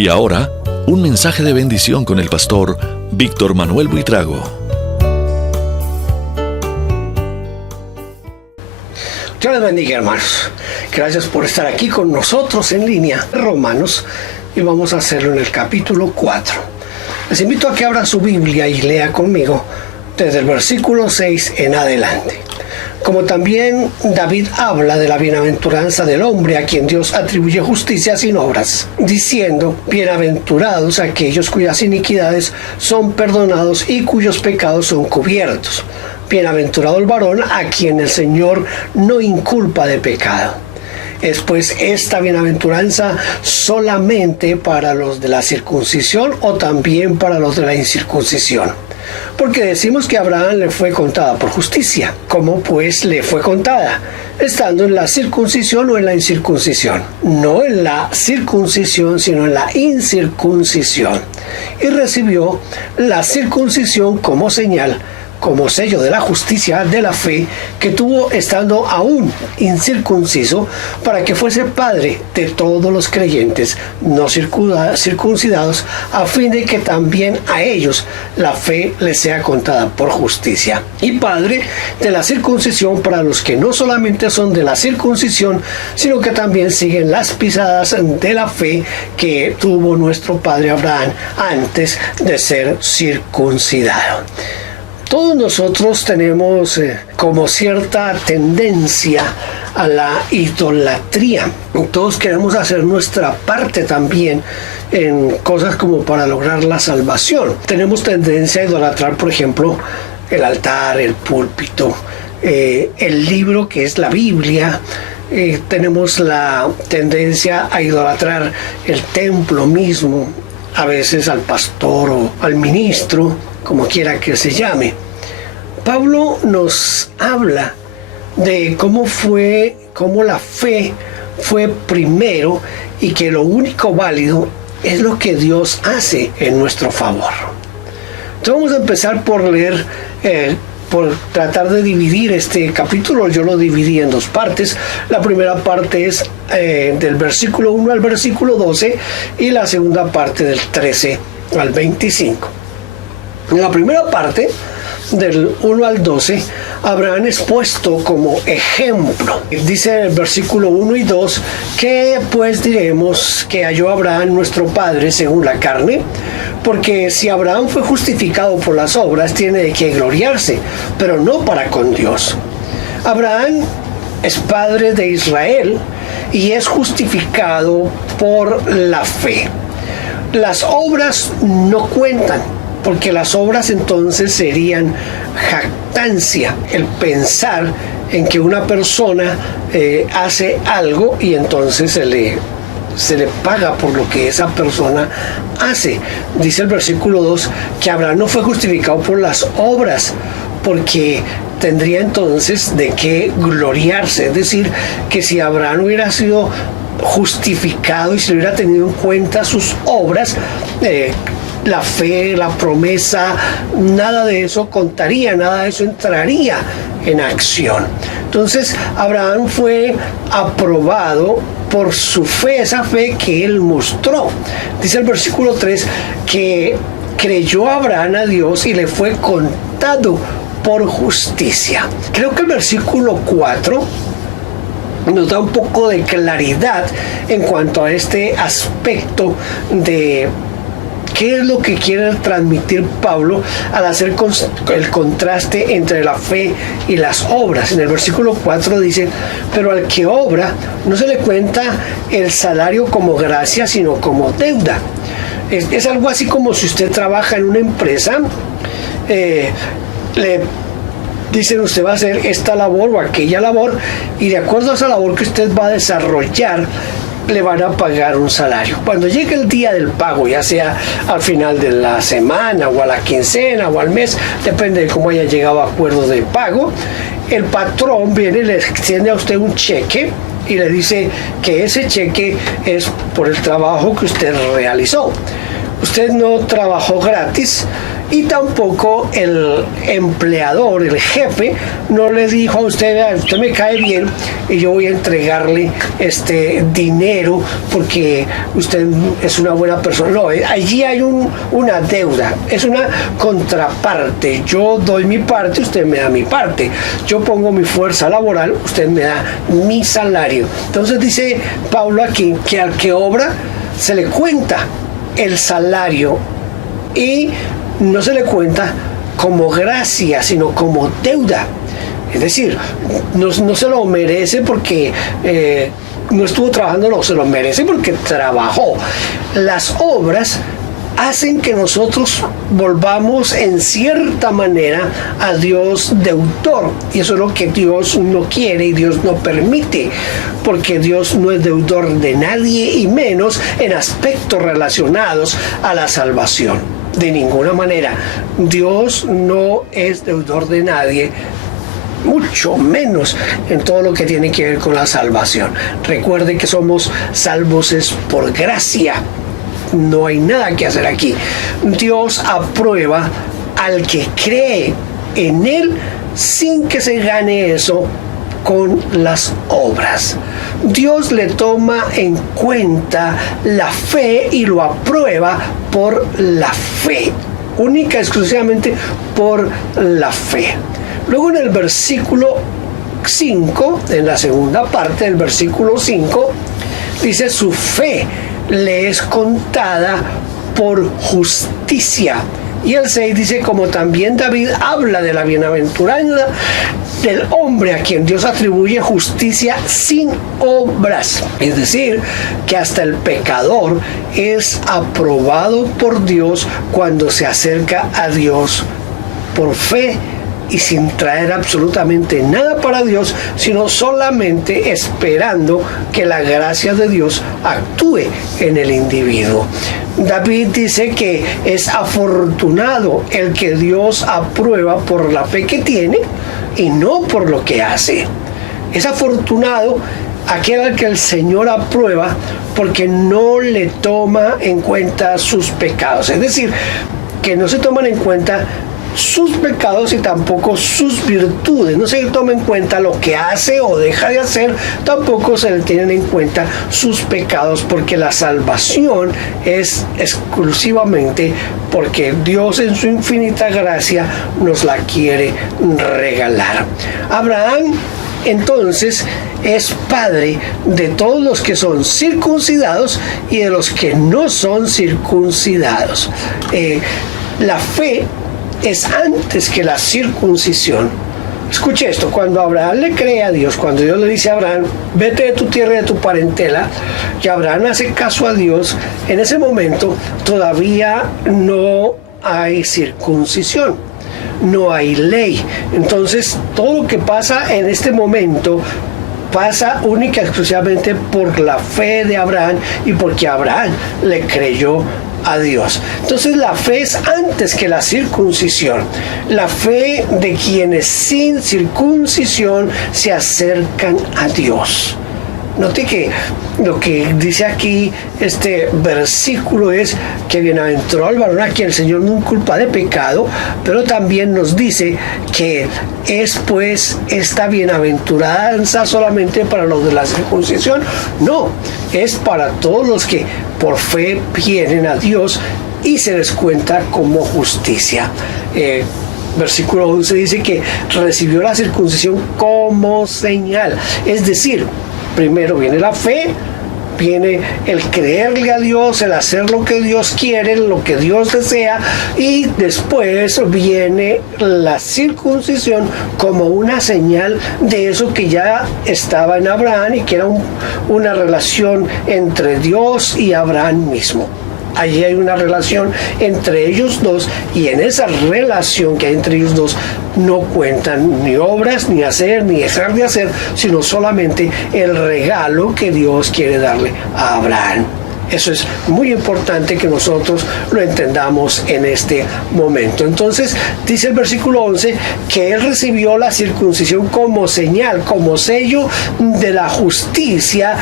Y ahora, un mensaje de bendición con el pastor Víctor Manuel Buitrago. Dios les bendiga, hermanos. Gracias por estar aquí con nosotros en línea, Romanos, y vamos a hacerlo en el capítulo 4. Les invito a que abran su Biblia y lea conmigo desde el versículo 6 en adelante. Como también David habla de la bienaventuranza del hombre a quien Dios atribuye justicia sin obras, diciendo: bienaventurados aquellos cuyas iniquidades son perdonados y cuyos pecados son cubiertos. Bienaventurado el varón a quien el Señor no inculpa de pecado. Es pues esta bienaventuranza solamente para los de la circuncisión o también para los de la incircuncisión. Porque decimos que a Abraham le fue contada por justicia. ¿Cómo pues le fue contada? Estando en la circuncisión o en la incircuncisión. No en la circuncisión, sino en la incircuncisión. Y recibió la circuncisión como señal, como sello de la justicia de la fe que tuvo estando aún incircunciso, para que fuese padre de todos los creyentes no circuncidados, a fin de que también a ellos la fe les sea contada por justicia, y padre de la circuncisión para los que no solamente son de la circuncisión, sino que también siguen las pisadas de la fe que tuvo nuestro padre Abraham antes de ser circuncidado. Todos nosotros tenemos como cierta tendencia a la idolatría. Todos queremos hacer nuestra parte también en cosas como para lograr la salvación. Tenemos tendencia a idolatrar, por ejemplo, el altar, el púlpito, el libro que es la Biblia. Tenemos la tendencia a idolatrar el templo mismo, a veces al pastor o al ministro, como quiera que se llame. Pablo nos habla de cómo la fe fue primero y que lo único válido es lo que Dios hace en nuestro favor. Entonces vamos a empezar por leer, por tratar de dividir este capítulo. Yo lo dividí en dos partes. La primera parte es del versículo 1 al versículo 12 y la segunda parte del 13 al 25. En la primera parte, del 1 al 12, Abraham es puesto como ejemplo. Dice el versículo 1 y 2, que pues diremos que halló Abraham nuestro padre según la carne, porque si Abraham fue justificado por las obras, tiene de qué gloriarse, pero no para con Dios. Abraham es padre de Israel y es justificado por la fe. Las obras no cuentan, porque las obras entonces serían jactancia, el pensar en que una persona hace algo y entonces se le paga por lo que esa persona hace. Dice el versículo 2 que Abraham no fue justificado por las obras, porque tendría entonces de qué gloriarse. Es decir, que si Abraham hubiera sido justificado y se hubiera tenido en cuenta sus obras, la fe, la promesa, nada de eso contaría, nada de eso entraría en acción. Entonces Abraham fue aprobado por su fe, esa fe que él mostró. Dice el versículo 3 que creyó Abraham a Dios y le fue contado por justicia. Creo que el versículo 4 nos da un poco de claridad en cuanto a este aspecto de ¿qué es lo que quiere transmitir Pablo al hacer el contraste entre la fe y las obras? En el versículo 4 dice: pero al que obra no se le cuenta el salario como gracia, sino como deuda. Es algo así como si usted trabaja en una empresa, le dicen: usted va a hacer esta labor o aquella labor, y de acuerdo a esa labor que usted va a desarrollar, le van a pagar un salario. Cuando llegue el día del pago, ya sea al final de la semana o a la quincena o al mes, depende de cómo haya llegado a acuerdo de pago, el patrón viene y le extiende a usted un cheque y le dice que ese cheque es por el trabajo que usted realizó. Usted no trabajó gratis Y tampoco el empleador, el jefe, no le dijo a usted: usted me cae bien y yo voy a entregarle dinero porque usted es una buena persona. No, allí hay una deuda, es una contraparte. Yo doy mi parte, usted me da mi parte. Yo pongo mi fuerza laboral, usted me da mi salario. Entonces dice Pablo aquí que al que obra se le cuenta el salario y no se le cuenta como gracia, sino como deuda. Es decir, no se lo merece porque no estuvo trabajando, no, se lo merece porque trabajó. Las obras hacen que nosotros volvamos en cierta manera a Dios deudor, y eso es lo que Dios no quiere y Dios no permite, porque Dios no es deudor de nadie, y menos en aspectos relacionados a la salvación. De ninguna manera. Dios no es deudor de nadie, mucho menos en todo lo que tiene que ver con la salvación. Recuerde que somos salvos es por gracia. No hay nada que hacer aquí. Dios aprueba al que cree en Él sin que se gane eso con las obras. Dios le toma en cuenta la fe y lo aprueba por la fe, única y exclusivamente por la fe. Luego en el versículo 5, en la segunda parte del versículo 5, dice: su fe le es contada por justicia. Y el 6 dice: como también David habla de la bienaventuranza del hombre a quien Dios atribuye justicia sin obras. Es decir, que hasta el pecador es aprobado por Dios cuando se acerca a Dios por fe y sin traer absolutamente nada para Dios, sino solamente esperando que la gracia de Dios actúe en el individuo. David dice que es afortunado el que Dios aprueba por la fe que tiene y no por lo que hace. Es afortunado aquel al que el Señor aprueba porque no le toma en cuenta sus pecados. Es decir, que no se toman en cuenta sus pecados y tampoco sus virtudes. No se toma en cuenta lo que hace o deja de hacer, tampoco se le tienen en cuenta sus pecados, porque la salvación es exclusivamente porque Dios en su infinita gracia nos la quiere regalar. Abraham entonces es padre de todos los que son circuncidados y de los que no son circuncidados. La fe es antes que la circuncisión. Escuche esto: cuando Abraham le cree a Dios, cuando Dios le dice a Abraham: vete de tu tierra y de tu parentela, y Abraham hace caso a Dios, en ese momento todavía no hay circuncisión, no hay ley. Entonces todo lo que pasa en este momento pasa única y exclusivamente por la fe de Abraham y porque Abraham le creyó a Dios. Entonces la fe es antes que la circuncisión, la fe de quienes sin circuncisión se acercan a Dios. Note que lo que dice aquí este versículo es que bienaventurado el varón a quien el Señor no inculpa de pecado, pero también nos dice que es pues esta bienaventuranza solamente para los de la circuncisión. No, es para todos los que por fe vienen a Dios y se les cuenta como justicia. Versículo 11 dice que recibió la circuncisión como señal, es decir, primero viene la fe, viene el creerle a Dios, el hacer lo que Dios quiere, lo que Dios desea, y después viene la circuncisión como una señal de eso que ya estaba en Abraham y que era una relación entre Dios y Abraham mismo. Allí hay una relación entre ellos dos, y en esa relación que hay entre ellos dos no cuentan ni obras, ni hacer, ni dejar de hacer, sino solamente el regalo que Dios quiere darle a Abraham. Eso es muy importante que nosotros lo entendamos en este momento. Entonces, dice el versículo 11 que él recibió la circuncisión como señal, como sello de la justicia,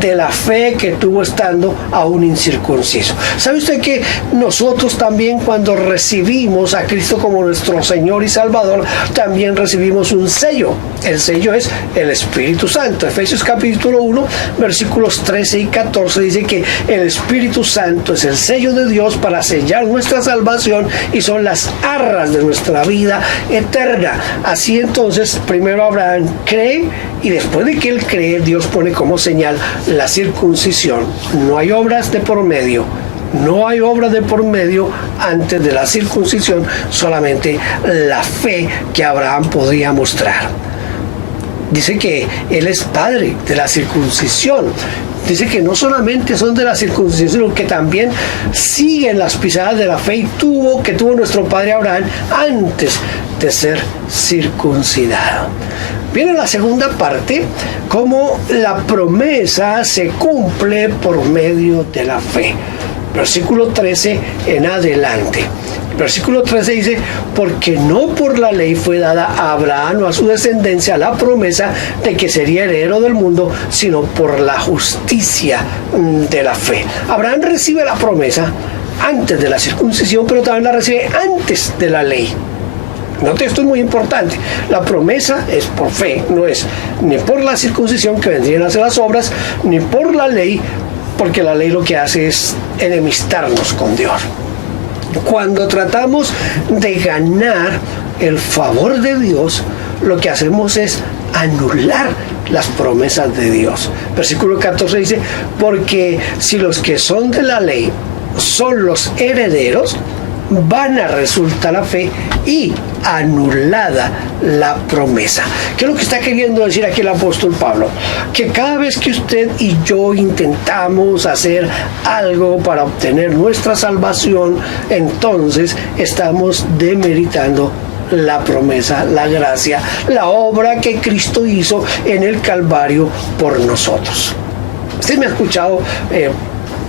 de la fe que tuvo estando aún incircunciso. ¿Sabe usted que nosotros también, cuando recibimos a Cristo como nuestro Señor y Salvador, también recibimos un sello? El sello es el Espíritu Santo. Efesios capítulo 1, versículos 13 y 14 dice que el Espíritu Santo es el sello de Dios para sellar nuestra salvación y son las arras de nuestra vida eterna. Así entonces, primero Abraham cree y después de que él cree, Dios pone como señal la circuncisión. No hay obras de por medio. No hay obra de por medio antes de la circuncisión, solamente la fe que Abraham podría mostrar. Dice que él es padre de la circuncisión. Dice que no solamente son de la circuncisión, sino que también siguen las pisadas de la fe que tuvo nuestro padre Abraham antes de ser circuncidado. Viene la segunda parte, cómo la promesa se cumple por medio de la fe. Versículo 13 en adelante. Versículo 13 dice, porque no por la ley fue dada a Abraham o a su descendencia la promesa de que sería heredero del mundo, sino por la justicia de la fe. Abraham recibe la promesa antes de la circuncisión, pero también la recibe antes de la ley. Note, esto es muy importante. La promesa es por fe, no es ni por la circuncisión, que vendrían a hacer las obras, ni por la ley, porque la ley lo que hace es enemistarnos con Dios. Cuando tratamos de ganar el favor de Dios, lo que hacemos es anular las promesas de Dios. Versículo 14 dice, porque si los que son de la ley son los herederos, vana resulta la fe y anulada la promesa. ¿Qué es lo que está queriendo decir aquí el apóstol Pablo? Que cada vez que usted y yo intentamos hacer algo para obtener nuestra salvación, entonces estamos demeritando la promesa, la gracia, la obra que Cristo hizo en el Calvario por nosotros. Usted me ha escuchado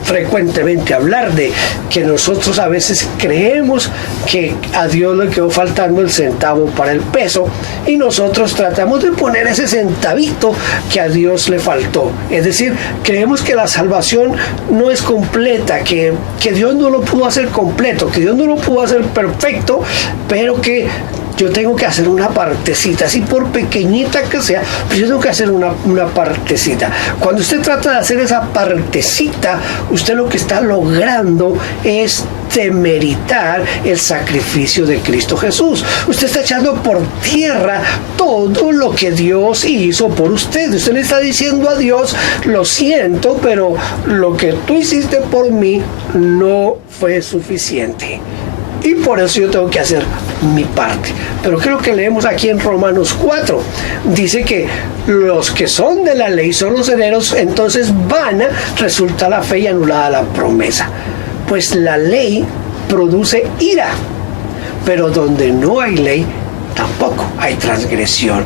frecuentemente hablar de que nosotros a veces creemos que a Dios le quedó faltando el centavo para el peso y nosotros tratamos de poner ese centavito que a Dios le faltó. Es decir, creemos que la salvación no es completa, que Dios no lo pudo hacer completo, que Dios no lo pudo hacer perfecto, pero que yo tengo que hacer una partecita, así por pequeñita que sea, pero yo tengo que hacer una partecita. Cuando usted trata de hacer esa partecita, usted lo que está logrando es demeritar el sacrificio de Cristo Jesús. Usted está echando por tierra todo lo que Dios hizo por usted. Usted le está diciendo a Dios, lo siento, pero lo que tú hiciste por mí no fue suficiente. Y por eso yo tengo que hacer mi parte. Pero ¿qué es lo que leemos aquí en Romanos 4? Dice que los que son de la ley son los herederos, entonces vana resulta la fe y anulada la promesa. Pues la ley produce ira, pero donde no hay ley, tampoco hay transgresión.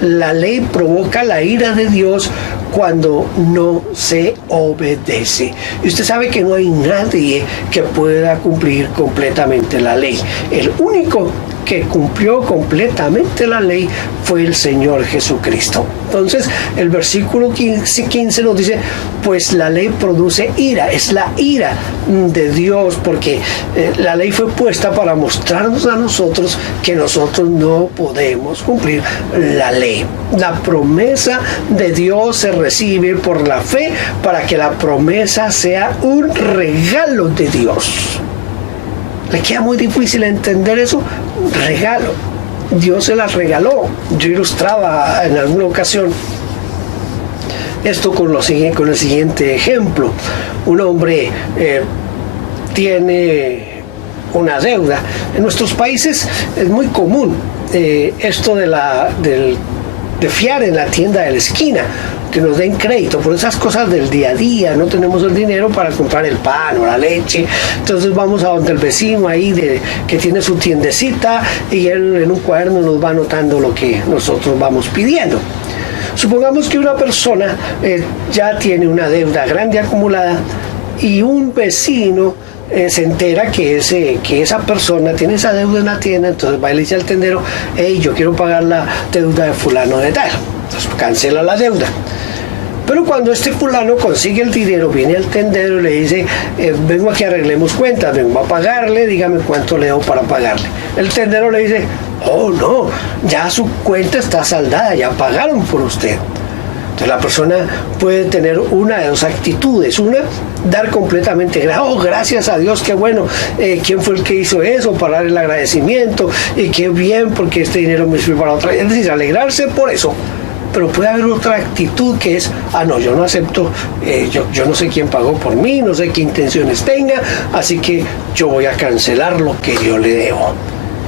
La ley provoca la ira de Dios cuando no se obedece. Y usted sabe que no hay nadie que pueda cumplir completamente la ley. El único que cumplió completamente la ley fue el Señor Jesucristo. Entonces, el versículo 15 nos dice, pues la ley produce ira, es la ira de Dios, porque la ley fue puesta para mostrarnos a nosotros que nosotros no podemos cumplir la ley. La promesa de Dios se recibe por la fe para que la promesa sea un regalo de Dios. ¿Le queda muy difícil entender eso? Regalo. Dios se las regaló. Yo ilustraba en alguna ocasión esto con el siguiente ejemplo. Un hombre tiene una deuda. En nuestros países es muy común esto de fiar en la tienda de la esquina, que nos den crédito por esas cosas del día a día. No tenemos el dinero para comprar el pan o la leche, entonces vamos a donde el vecino ahí que tiene su tiendecita y él en un cuaderno nos va anotando lo que nosotros vamos pidiendo. Supongamos que una persona ya tiene una deuda grande acumulada y un vecino se entera que esa persona tiene esa deuda en la tienda, entonces va y le dice al tendero: hey, yo quiero pagar la deuda de fulano de tal. Entonces cancela la deuda. Pero cuando este fulano consigue el dinero, viene al tendero y le dice: vengo aquí, arreglemos cuentas, vengo a pagarle, dígame cuánto le debo para pagarle. El tendero le dice: oh no, ya su cuenta está saldada, ya pagaron por usted. Entonces la persona puede tener una de dos actitudes. Una, dar completamente: oh, gracias a Dios, qué bueno, quién fue el que hizo eso, para dar el agradecimiento, y qué bien, porque este dinero me sirve para otra. Es decir, alegrarse por eso. Pero puede haber otra actitud que es: ah, no, yo no acepto, yo no sé quién pagó por mí, no sé qué intenciones tenga, así que yo voy a cancelar lo que yo le debo.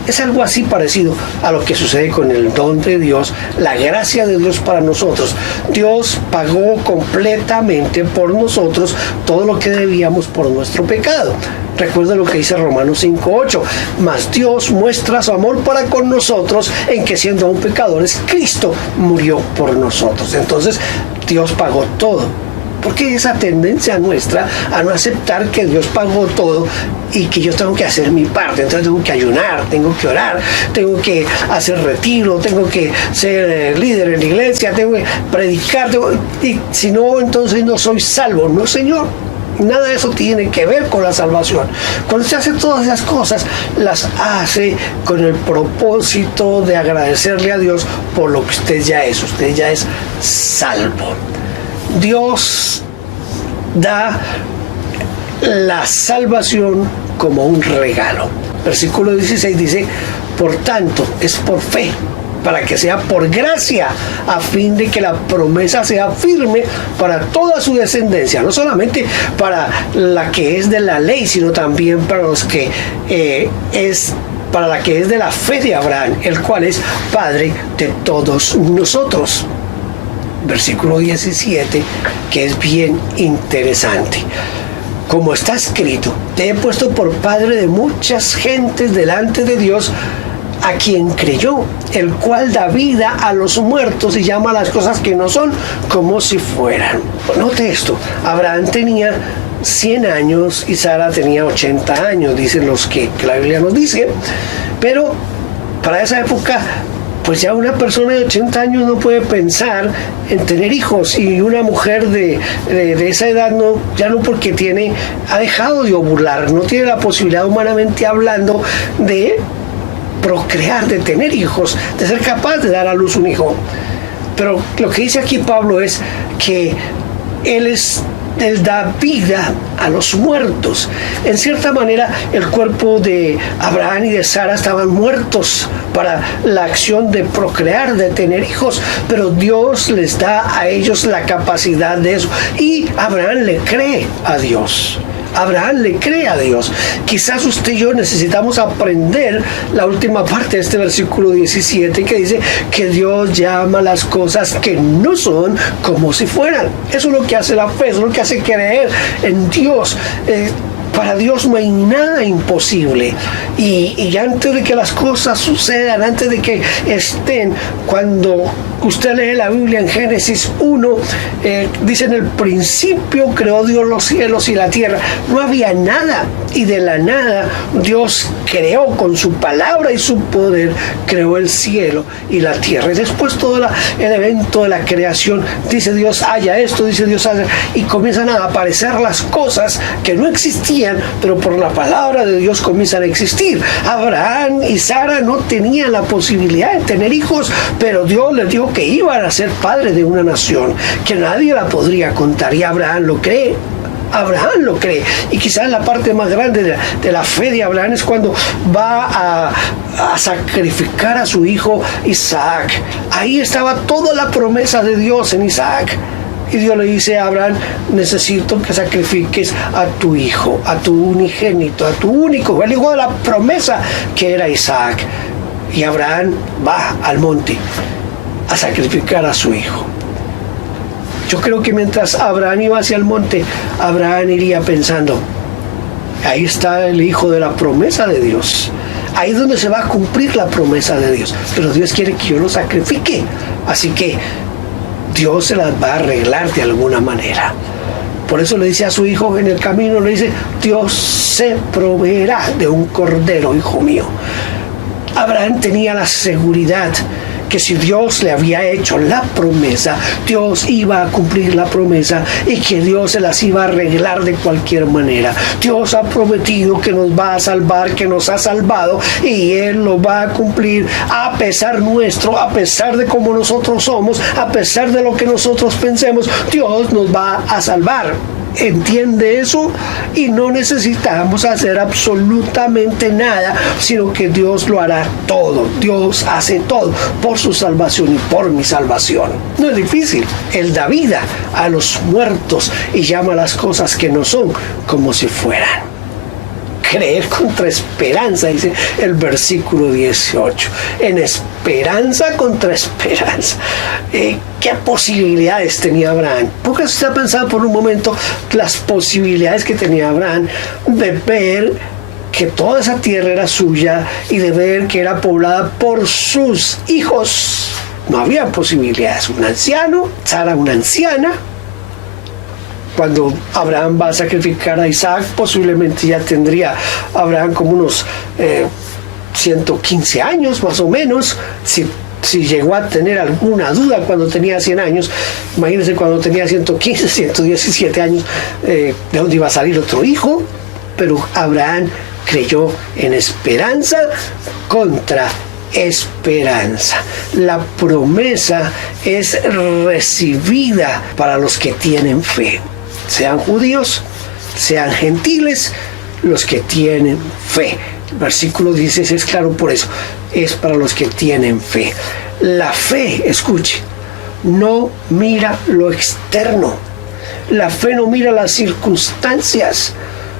Es algo así parecido a lo que sucede con el don de Dios, la gracia de Dios para nosotros. Dios pagó completamente por nosotros todo lo que debíamos por nuestro pecado. Recuerda lo que dice Romanos 5:8. Mas Dios muestra su amor para con nosotros en que, siendo aún pecadores, Cristo murió por nosotros. Entonces, Dios pagó todo. Porque esa tendencia nuestra a no aceptar que Dios pagó todo y que yo tengo que hacer mi parte. Entonces tengo que ayunar, tengo que orar, tengo que hacer retiro, tengo que ser líder en la iglesia, tengo que predicar, y si no, entonces no soy salvo. No, Señor. Nada de eso tiene que ver con la salvación. Cuando usted hace todas esas cosas, las hace con el propósito de agradecerle a Dios por lo que usted ya es. Usted ya es salvo. Dios da la salvación como un regalo. Versículo 16 dice: por tanto, es por fe, para que sea por gracia, a fin de que la promesa sea firme para toda su descendencia, no solamente para la que es de la ley, sino también para los que para la que es de la fe de Abraham, el cual es Padre de todos nosotros. Versículo 17, que es bien interesante. Como está escrito: te he puesto por padre de muchas gentes delante de Dios, a quien creyó, el cual da vida a los muertos y llama a las cosas que no son como si fueran. Note esto: Abraham tenía 100 años y Sara tenía 80 años, dicen los que la Biblia nos dice. Pero para esa época, pues ya una persona de 80 años no puede pensar en tener hijos, y una mujer de esa edad ya no, porque ha dejado de ovular, no tiene la posibilidad, humanamente hablando, de procrear, de tener hijos, de ser capaz de dar a luz un hijo. Pero lo que dice aquí Pablo es que Él da vida a los muertos. En cierta manera, el cuerpo de Abraham y de Sara estaban muertos para la acción de procrear, de tener hijos, pero Dios les da a ellos la capacidad de eso. Y Abraham le cree a Dios. Abraham le cree a Dios. Quizás usted y yo necesitamos aprender la última parte de este versículo 17, que dice que Dios llama las cosas que no son como si fueran. Eso es lo que hace la fe, eso es lo que hace creer en Dios. Para Dios no hay nada imposible. Y antes de que las cosas sucedan, antes de que estén, cuando usted lee la Biblia en Génesis 1, dice: en el principio creó Dios los cielos y la tierra. No había nada, y de la nada Dios creó con su palabra y su poder, creó el cielo y la tierra. Y después todo el evento de la creación, dice Dios: haya esto, dice Dios: haya, y comienzan a aparecer las cosas que no existían, pero por la palabra de Dios comienzan a existir. Abraham y Sara no tenían la posibilidad de tener hijos, pero Dios les dijo que iban a ser padres de una nación que nadie la podría contar, y Abraham lo cree. Abraham lo cree. Y quizás la parte más grande de la fe de Abraham es cuando va a sacrificar a su hijo Isaac. Ahí estaba toda la promesa de Dios en Isaac. Y Dios le dice a Abraham: necesito que sacrifiques a tu hijo, a tu unigénito, a tu único, el hijo de la promesa, que era Isaac. Y Abraham va al monte a sacrificar a su hijo. Yo creo que mientras Abraham iba hacia el monte, Abraham iría pensando: ahí está el hijo de la promesa de Dios. Ahí es donde se va a cumplir la promesa de Dios. Pero Dios quiere que yo lo sacrifique. Así que Dios se las va a arreglar de alguna manera. Por eso le dice a su hijo en el camino, le dice, Dios se proveerá de un cordero, hijo mío. Abraham tenía la seguridad que si Dios le había hecho la promesa, Dios iba a cumplir la promesa y que Dios se las iba a arreglar de cualquier manera. Dios ha prometido que nos va a salvar, que nos ha salvado y Él lo va a cumplir a pesar nuestro, a pesar de cómo nosotros somos, a pesar de lo que nosotros pensemos. Dios nos va a salvar. Entiende eso y no necesitamos hacer absolutamente nada, sino que Dios lo hará todo. Dios hace todo por su salvación y por mi salvación. No es difícil. Él da vida a los muertos y llama las cosas que no son como si fueran. Creer contra esperanza, dice el versículo 18. En esperanza contra esperanza. ¿Qué posibilidades tenía Abraham? Porque usted ha pensado por un momento las posibilidades que tenía Abraham de ver que toda esa tierra era suya y de ver que era poblada por sus hijos. No había posibilidades. Un anciano, Sara una anciana. Cuando Abraham va a sacrificar a Isaac, posiblemente ya tendría Abraham como unos 115 años más o menos, si llegó a tener alguna duda cuando tenía 100 años. Imagínense cuando tenía 115, 117 años, de dónde iba a salir otro hijo. Pero Abraham creyó en esperanza contra esperanza. La promesa es recibida para los que tienen fe. Sean judíos, sean gentiles, los que tienen fe. El versículo 16 es claro por eso. Es para los que tienen fe. La fe, escuche, no mira lo externo. La fe no mira las circunstancias.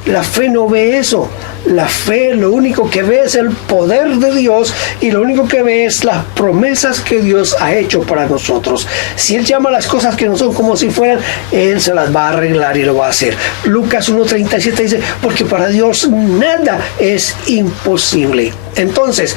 La fe no ve eso. La fe lo único que ve es el poder de Dios y lo único que ve es las promesas que Dios ha hecho para nosotros. Si Él llama las cosas que no son como si fueran, Él se las va a arreglar y lo va a hacer. Lucas 1:37 dice, porque para Dios nada es imposible. Entonces,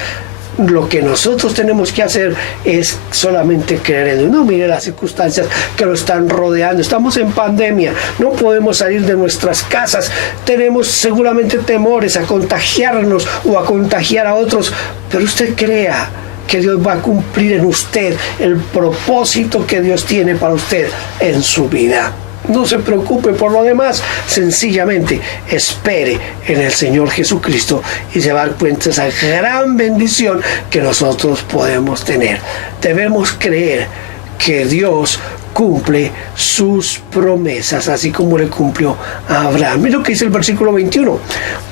lo que nosotros tenemos que hacer es solamente creer en Dios. No mire las circunstancias que lo están rodeando. Estamos en pandemia, no podemos salir de nuestras casas. Tenemos seguramente temores a contagiarnos o a contagiar a otros, pero usted crea que Dios va a cumplir en usted el propósito que Dios tiene para usted en su vida. No se preocupe por lo demás, sencillamente espere en el Señor Jesucristo y se va a dar cuenta de esa gran bendición que nosotros podemos tener. Debemos creer que Dios cumple sus promesas, así como le cumplió a Abraham. Mira lo que dice el versículo 21.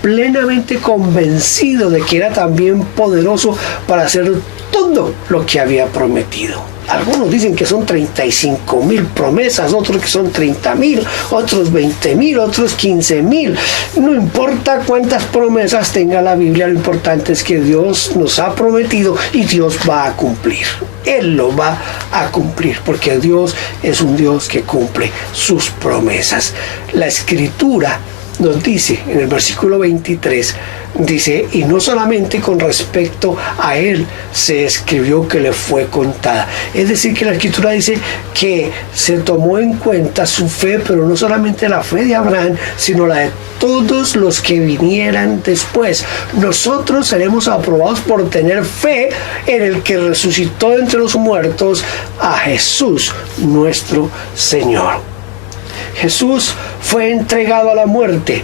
Plenamente convencido de que era también poderoso para hacer todo lo que había prometido. Algunos dicen que son 35,000 promesas, otros que son 30,000, otros 20,000, otros 15,000. No importa cuántas promesas tenga la Biblia, lo importante es que Dios nos ha prometido y Dios va a cumplir. Él lo va a cumplir porque Dios es un Dios que cumple sus promesas. La Escritura nos dice en el versículo 23, dice, y no solamente con respecto a él se escribió que le fue contada. Es decir, que la Escritura dice que se tomó en cuenta su fe, pero no solamente la fe de Abraham, sino la de todos los que vinieran después. Nosotros seremos aprobados por tener fe en el que resucitó entre los muertos, a Jesús nuestro Señor. Jesús fue entregado a la muerte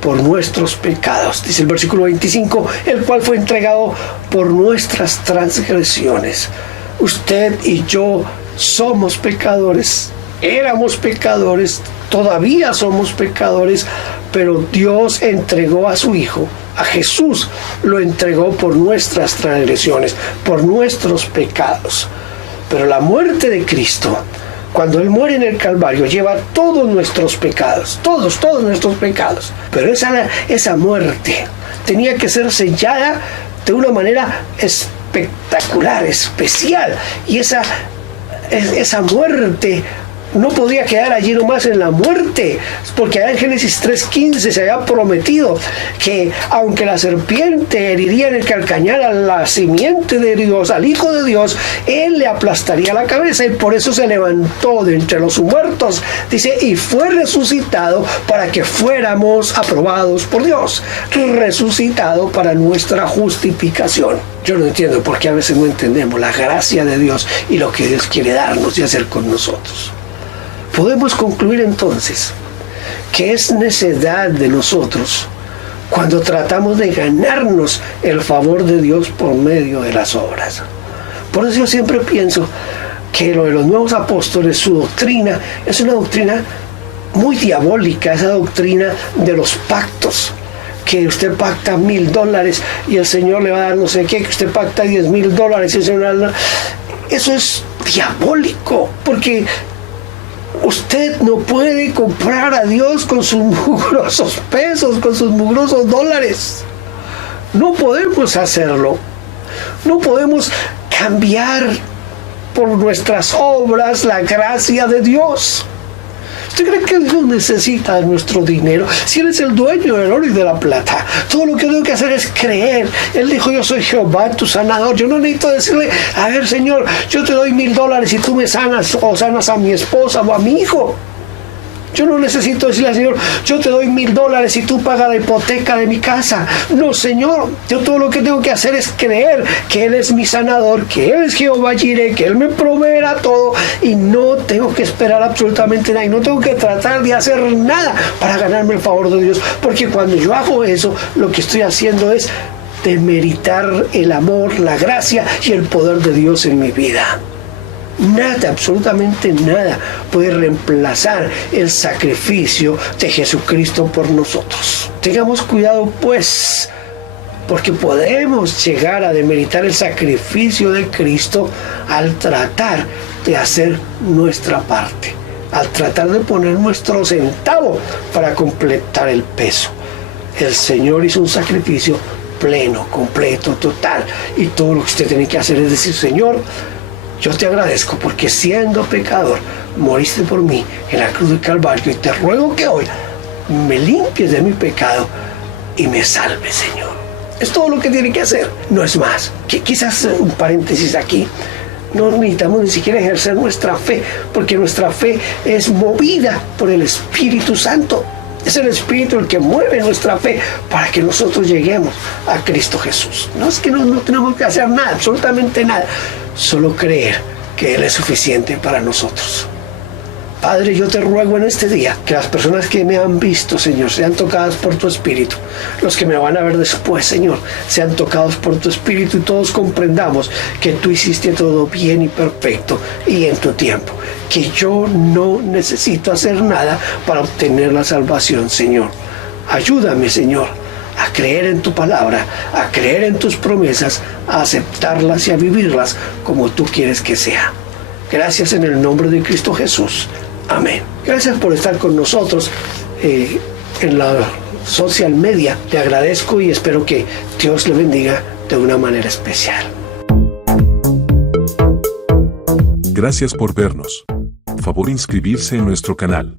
por nuestros pecados, dice el versículo 25, el cual fue entregado por nuestras transgresiones. Usted y yo somos pecadores, éramos pecadores, todavía somos pecadores, pero Dios entregó a su Hijo, a Jesús, lo entregó por nuestras transgresiones, por nuestros pecados. Pero la muerte de Cristo, cuando Él muere en el Calvario, lleva todos nuestros pecados, todos nuestros pecados. Pero esa muerte tenía que ser sellada de una manera espectacular, especial. Y esa muerte no podía quedar allí nomás en la muerte, porque allá en Génesis 3:15 se había prometido que aunque la serpiente heriría en el calcañar a la simiente de Dios, al Hijo de Dios, él le aplastaría la cabeza, y por eso se levantó de entre los muertos, dice, y fue resucitado para que fuéramos aprobados por Dios, resucitado para nuestra justificación. Yo no entiendo por qué a veces no entendemos la gracia de Dios y lo que Dios quiere darnos y hacer con nosotros. Podemos concluir entonces que es necedad de nosotros cuando tratamos de ganarnos el favor de Dios por medio de las obras. Por eso yo siempre pienso que lo de los nuevos apóstoles, su doctrina, es una doctrina muy diabólica, esa doctrina de los pactos, que usted pacta $1,000 y el Señor le va a dar no sé qué, que usted pacta $10,000 y el Señor... Eso es diabólico, porque usted no puede comprar a Dios con sus mugrosos pesos, con sus mugrosos dólares. No podemos hacerlo. No podemos cambiar por nuestras obras la gracia de Dios. ¿Usted cree que Dios necesita de nuestro dinero? Si Él es el dueño del oro y de la plata, todo lo que tengo que hacer es creer. Él dijo, yo soy Jehová, tu sanador. Yo no necesito decirle, a ver, Señor, yo te doy $1,000 y tú me sanas, o sanas a mi esposa o a mi hijo. Yo no necesito decirle al Señor, yo te doy $1,000 y tú pagas la hipoteca de mi casa. No, Señor, yo todo lo que tengo que hacer es creer que Él es mi sanador, que Él es Jehová Jireh, que Él me proveerá todo, y no tengo que esperar absolutamente nada, y no tengo que tratar de hacer nada para ganarme el favor de Dios, porque cuando yo hago eso, lo que estoy haciendo es demeritar el amor, la gracia y el poder de Dios en mi vida. Nada, absolutamente nada puede reemplazar el sacrificio de Jesucristo por nosotros. Tengamos cuidado, pues, porque podemos llegar a demeritar el sacrificio de Cristo al tratar de hacer nuestra parte, al tratar de poner nuestro centavo para completar el peso. El Señor hizo un sacrificio pleno, completo, total, y todo lo que usted tiene que hacer es decir, Señor, yo te agradezco porque siendo pecador moriste por mí en la cruz del Calvario, y te ruego que hoy me limpies de mi pecado y me salves, Señor. Es todo lo que tiene que hacer, no es más. Quizás un paréntesis aquí, no necesitamos ni siquiera ejercer nuestra fe, porque nuestra fe es movida por el Espíritu Santo. Es el Espíritu el que mueve nuestra fe para que nosotros lleguemos a Cristo Jesús. No es que no tenemos que hacer nada, absolutamente nada. Solo creer que Él es suficiente para nosotros. Padre, yo te ruego en este día que las personas que me han visto, Señor, sean tocadas por tu Espíritu. Los que me van a ver después, Señor, sean tocados por tu Espíritu, y todos comprendamos que tú hiciste todo bien y perfecto y en tu tiempo. Que yo no necesito hacer nada para obtener la salvación, Señor. Ayúdame, Señor, a creer en tu palabra, a creer en tus promesas, a aceptarlas y a vivirlas como tú quieres que sea. Gracias en el nombre de Cristo Jesús. Amén. Gracias por estar con nosotros en la social media. Le agradezco y espero que Dios le bendiga de una manera especial. Gracias por vernos. Favor inscribirse en nuestro canal.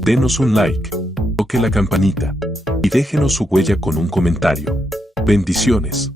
Denos un like, toque la campanita y déjenos su huella con un comentario. Bendiciones.